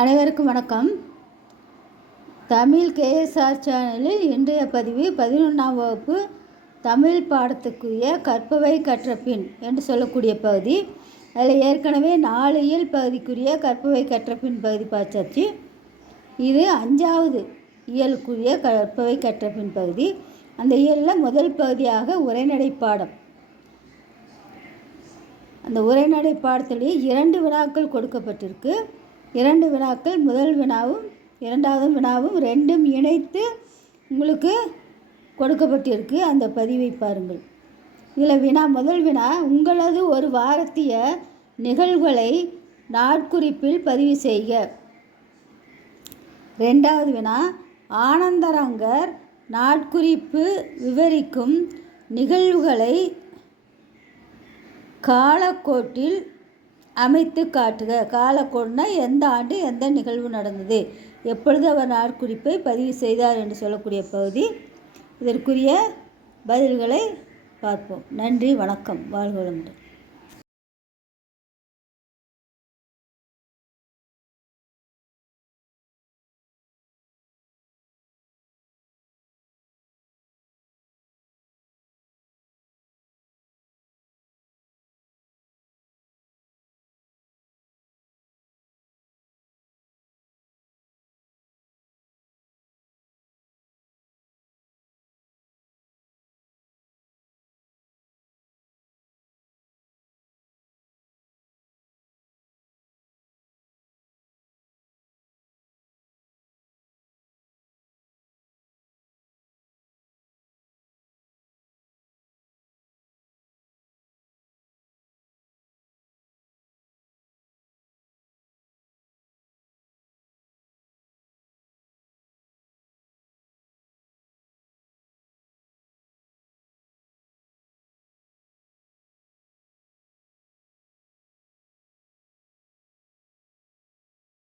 அனைவருக்கும் வணக்கம். தமிழ் கேஎஸ்ஆர் சேனலில் இன்றைய பதிவு 11ஆம் வகுப்பு தமிழ் பாடத்துக்குரிய கற்பவை கற்றபின் என்று சொல்லக்கூடிய பகுதி. அதில் ஏற்கனவே 4 இயல் பகுதிக்குரிய கற்பவை கற்றபின் பகுதி பார்த்தாச்சு. இது 5வது இயலுக்குரிய கற்பவை கற்றபின் பகுதி. அந்த இயலில் முதல் பகுதியாக உரைநடை பாடம். அந்த உரைநடை பாடத்திலேயே 2 வினாக்கள் கொடுக்கப்பட்டிருக்கு. 2 வினாக்கள், முதல் வினாவும் 2வது வினாவும் ரெண்டும் இணைத்து உங்களுக்கு கொடுக்கப்பட்டிருக்கு. அந்த பதிவை பாருங்கள். இதில் முதல் வினா, உங்களது ஒரு வாரத்திய நிகழ்வுகளை நாட்குறிப்பில் பதிவு செய்க. 2வது வினா, ஆனந்தரங்கர் நாட்குறிப்பு விவரிக்கும் நிகழ்வுகளை காலக்கோட்டில் அமைத்து காட்டுக. காலக்கோடுனா எந்த ஆண்டு எந்த நிகழ்வு நடந்தது, எப்பொழுது அவர் நாட்குறிப்பை பதிவு செய்தார் என்று சொல்லக்கூடிய பகுதி. இதற்குரிய பதில்களை பார்ப்போம். நன்றி, வணக்கம், வாழ்க வளமுடன்.